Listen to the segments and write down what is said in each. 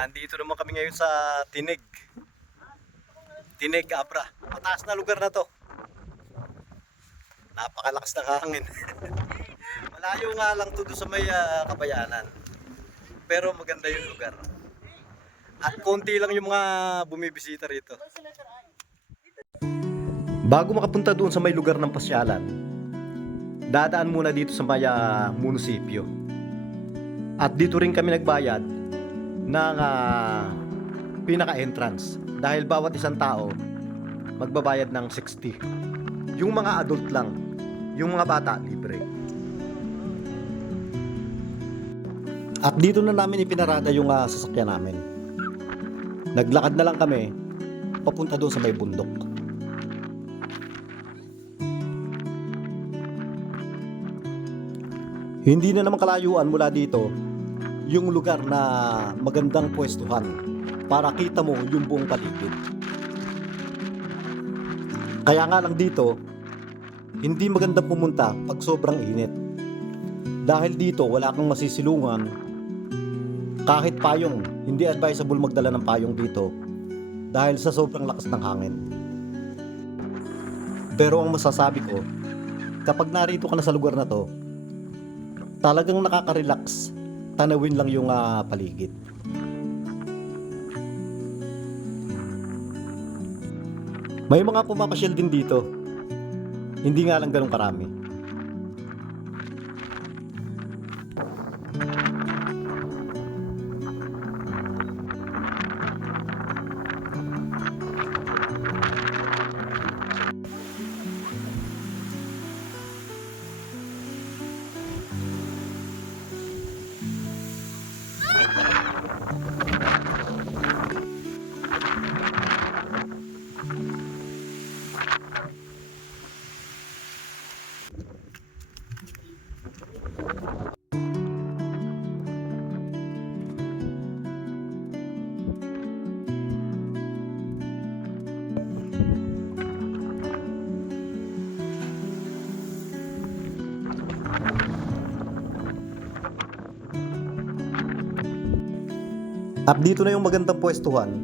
Nandito naman kami ngayon sa Tinig. Tinig, Abra. Mataas na lugar na to. Napakalakas ng hangin. Malayo nga lang to sa may ah, kabayanan. Pero maganda yung lugar. At konti lang yung mga bumibisita rito. Bago makapunta doon sa may lugar ng pasyalan, dadaan muna dito sa may ah, munisipyo. At dito rin kami nagbayad ng ah, pinaka-entrance. Dahil bawat isang tao magbabayad ng 60. Yung mga adult lang, yung mga bata libre. At dito na namin ipinarada yung ah, sasakyan namin. Naglakad na lang kami papunta doon sa may bundok. Hindi na naman kalayuan mula dito yung lugar na magandang pwestuhan para kita mo yung buong paligid. Kaya nga lang dito, hindi maganda pumunta pag sobrang init. Dahil dito wala kang masisilungan. Kahit payong, hindi advisable magdala ng payong dito dahil sa sobrang lakas ng hangin. Pero ang masasabi ko, kapag narito ka na sa lugar na to, talagang nakaka-relax tanawin lang yung ah, paligid. May mga pumapasyal din dito. Hindi nga lang ganun karami. At dito na yung magandang pwestuhan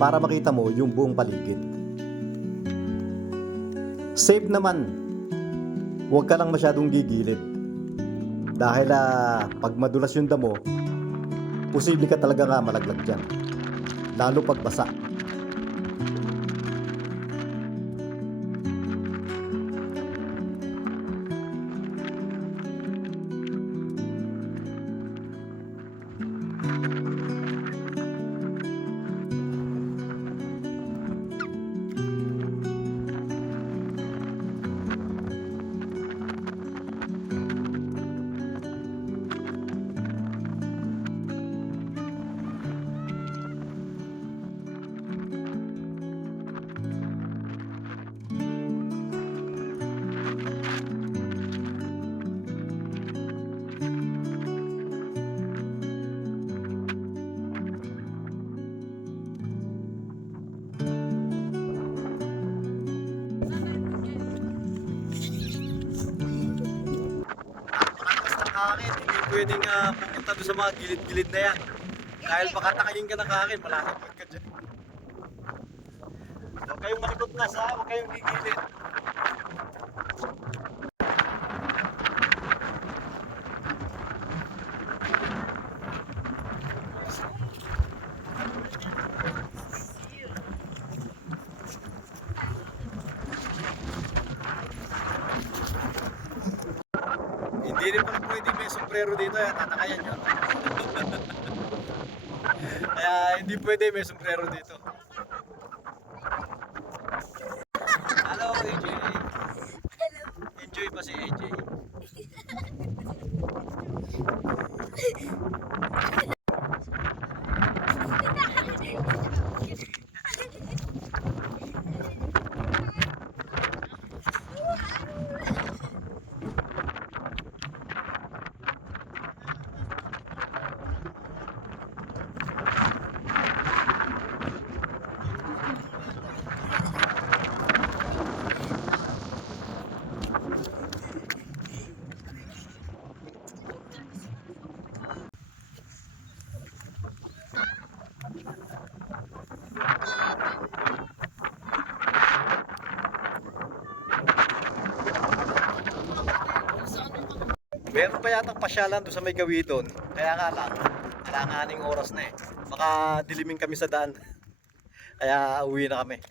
para makita mo yung buong paligid. Safe naman. Huwag ka lang masyadong gigilid. Dahil ah, pag madulas yung damo, posible ka talaga nga malaglag dyan. Lalo pag basa. Hangin, hindi pwedeng uh, pumunta doon sa mga gilid-gilid na yan. Dahil baka takayin ka ng hangin, malakot ka dyan. Huwag kayong malikot na sa, huwag kayong gigilid. Hindi rin pala pwede may sombrero dito, eh. tatakayan nyo. Kaya hindi pwede may sombrero dito. Hello, AJ. Enjoy ba si AJ? pa yatang pasyalan doon sa may gawidon. Kaya nga lang, alanganing oras na eh. Baka dilimin kami sa daan. Kaya uwi na kami.